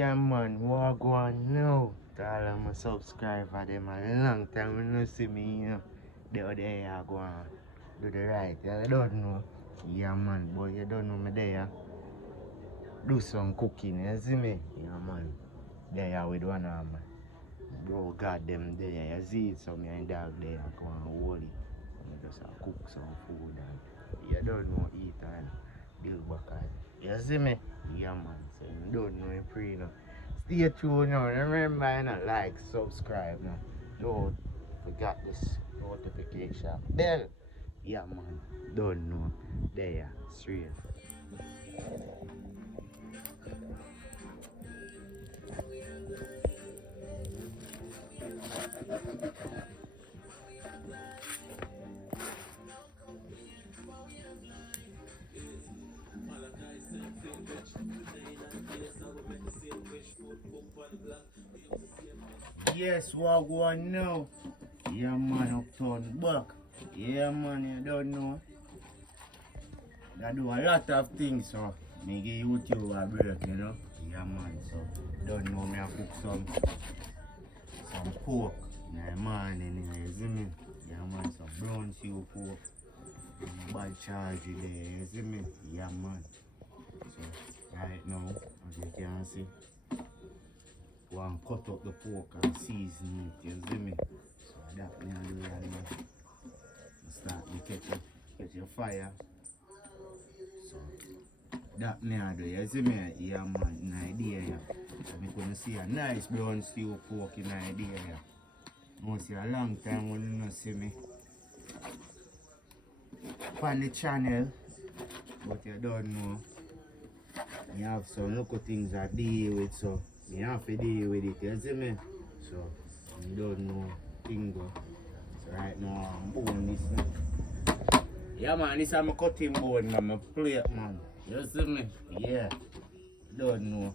Yeah man, what go on now? To all of my subscribers, them a long time when you see me, the other day I go on do the right. You don't know. Yeah man, boy, you don't know me there. Do some cooking, you see me? Yeah man. There with one of my bro got them there. You see it, so me and dog there go and hold it. And just cook some food and you don't know eat and deal back on. You see me? Yeah man, so you don't know it pre now. Stay tuned now. Remember, like, subscribe now. Don't forget this notification bell. Yeah, man. Don't know. There, straight. Yes, what go on now? Yeah, man, uptown back. Yeah, man, you don't know. I do a lot of things, so me give YouTube a break, you know. Yeah, man, so don't know me I cook some pork in the morning, you see me? Yeah, man, some brown stew pork. Bad charge there, you see me? Yeah, man. So, right now, as you can see, one cut up the pork and season it, you see me? So that me and do right now. Start me catch your fire. So that me I do, you see me? Yeah man, in idea yeah. So me gonna see a nice brown stew pork in idea yeah. I see a long time when you not see me on the channel, but you don't know. You have some local things I deal with, so you have to deal with it, you see me? So you don't know tingo. So right now I'm bone this now. Yeah man, this is my cutting board man, my plate man. You see me? Yeah. Don't know.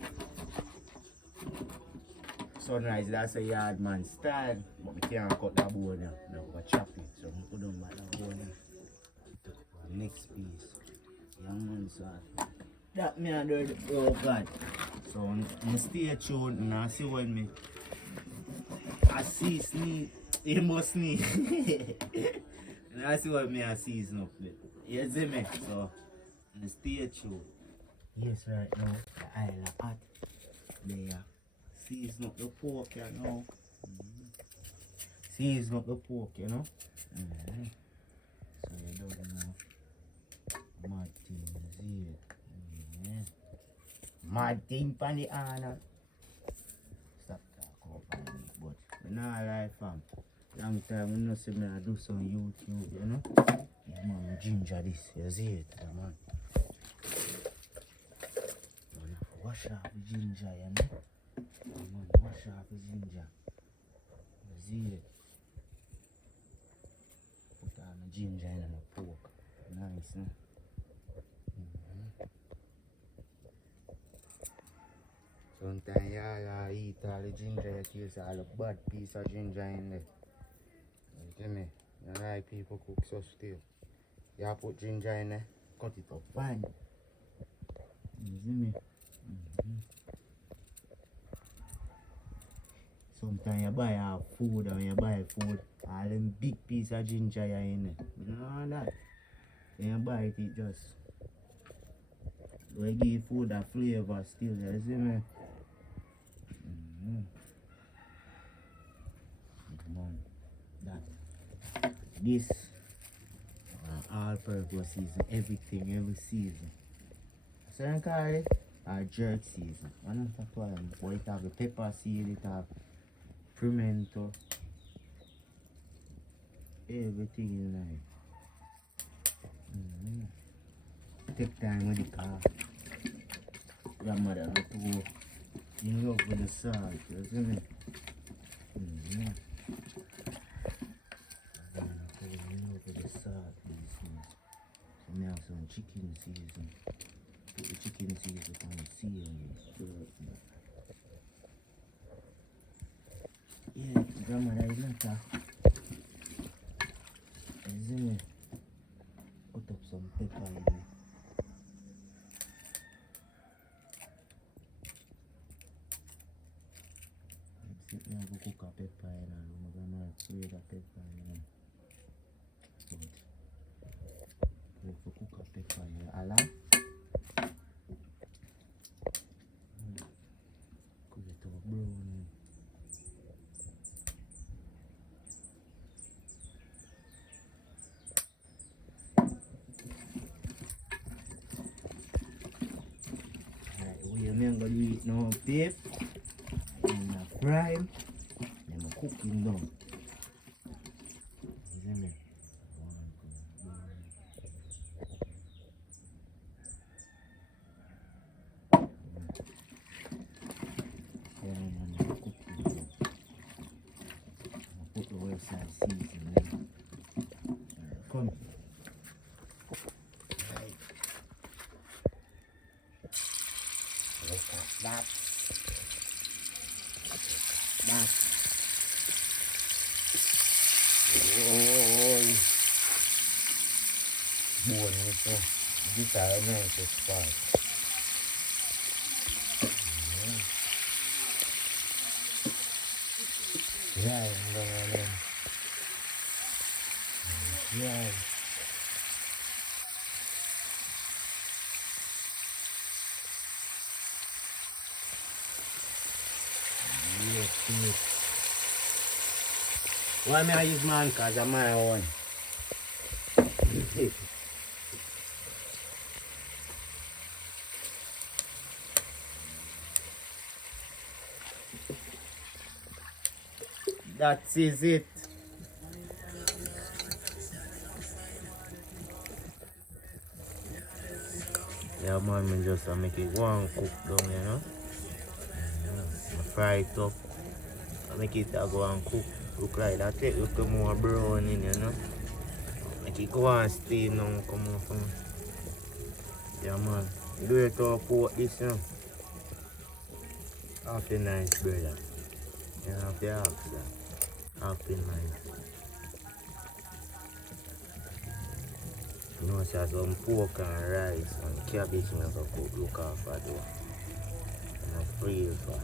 Sunrise, that's a yard man style. But we can't cut that board now. No, we chop it. So we put on that board now. Next piece. Yeah man, so that me I do it. Oh God. So I stay tuned and I see when I see sneeze. You must sneeze. And I see what me I season up there. You see me? So stay tuned. Yes, right now the island hot. There. Season up the pork, you know. Season up the pork, you know. So you don't know. Mad thing, see it. Mad thing pan the honor. Stop talking about me, but we not lie fam. Long time we know see me I do some YouTube, you know. Yeah man, ginger this, you see it, yeah, man. Wash off the ginger, you know. Yeah, man, wash off the ginger. You see it. Put on the ginger in the pork. Nice, no? Sometimes you eat all the ginger, you taste all the bad piece of ginger in there. You see me? You like people cook so still. You put ginger in there, cut it up fine. You see me? Sometimes you buy food and when you buy food, all them big piece of ginger are in there. You know that? When you buy it, it just will give food a flavor still, you see me? Man, that this all purpose season, everything, every season. So you call it jerk season. One of the time, boy, it have the pepper seed, it have pimento, everything in there. Take time with the car. Your mother look to you love with the salt, you see me? You love with the salt, so we have some chicken season. Put the chicken season on the season. Yeah, grandmother is not that. You see me? Put up some pepper in there. me have to cook a pepper and I'm gonna afraid of pepper and but if you cook a pepper you allow cook it over brown. Alright, we are going to do it now, babe. And fry, then I cook him down. You see me? Then I cook him down. I put the website season there. Come. Right. Look at that. That. Oh, bonito. This is nice spot. Yeah, yeah. Yes. Why may I use man? Cause I'm my own. That is it. Yeah man, I just make it one cook down, you know. I fry it up. I make it go and cook. Look like that, take a little more brown in, you know. Make it go and steam now, come on from. Yeah man. Do it to pork this, you know. Half a nice brother. You have to ask that. Half in mind. You know, so some pork and rice and cabbage I can cook, look after though. And I freeze for.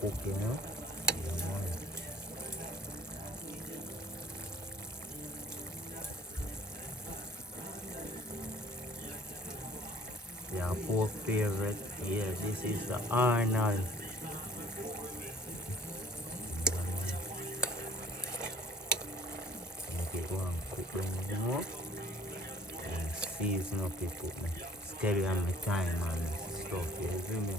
Cook, you know. Yeah, pork favorite. Yeah, this is the Arnold. Make it go and cook them more. And season up it, put me steady on my time and stuff. You see me?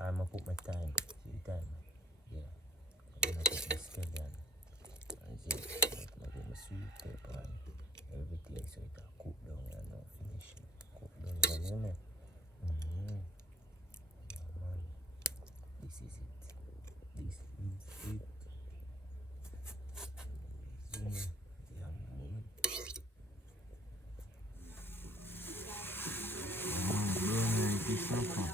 I'm gonna put my time. See the time? Yeah. I'm gonna put my scallion. And see, I'm gonna put my sweet pepper and everything so it will cook down and not finish. Cook down, you know? Yeah, man. This is it. This is it. Yeah, man. This is fun.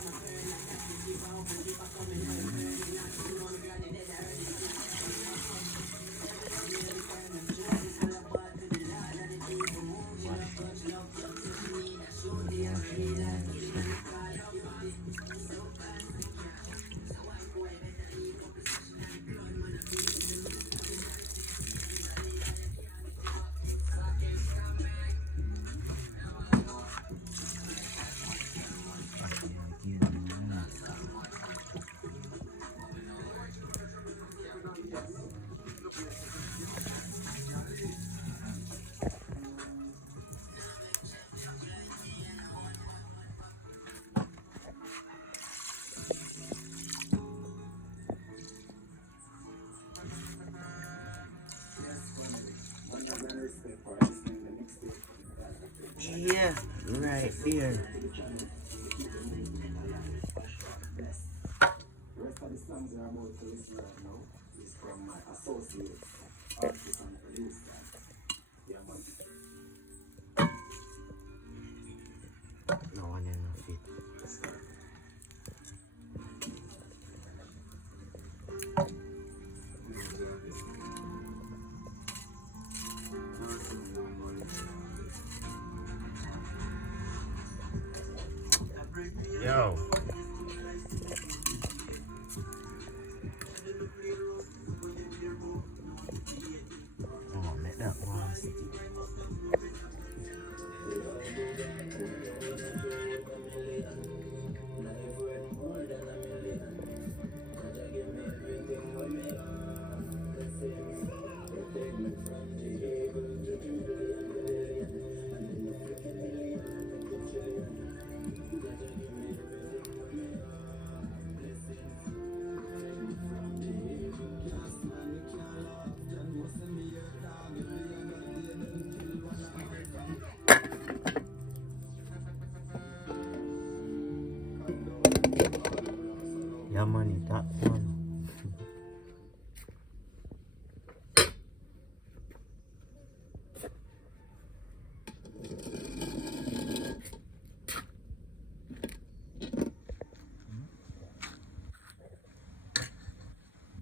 Yeah, right there. No one in the fit. Yo. Oh, make that one stick. Yeah, man, that one.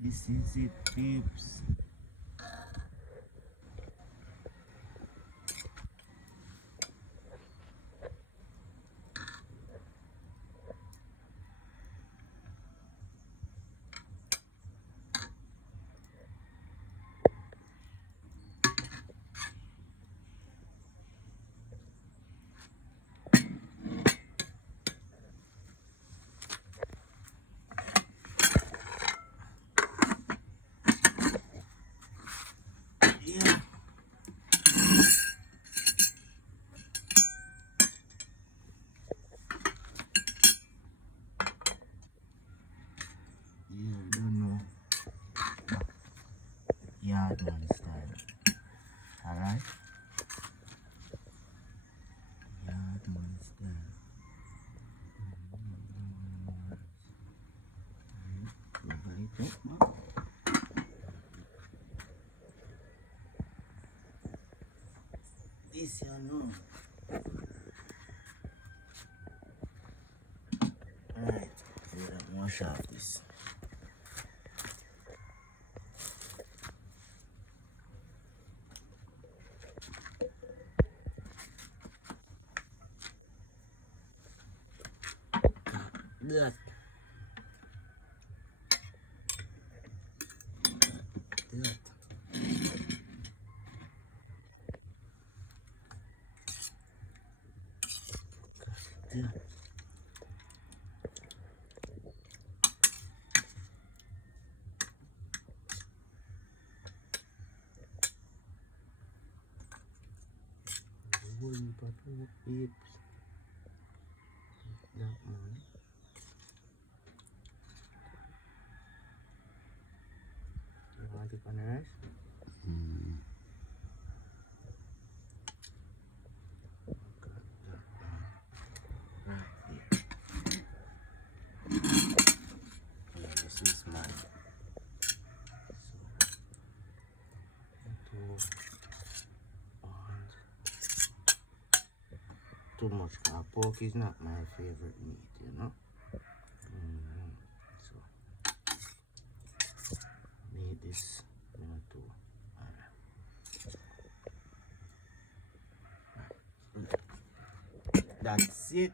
This is it, peeps. Yeah. Yeah, don't know. Yard man style. Alright? Yard man style. Right up, man. This you know. Alright, wash off this. That. That. Yeah. Peeps. That one. You want it on the rice? This is mine. Too much pork is not my favorite meat, you know. So need this too. Alright. That's it.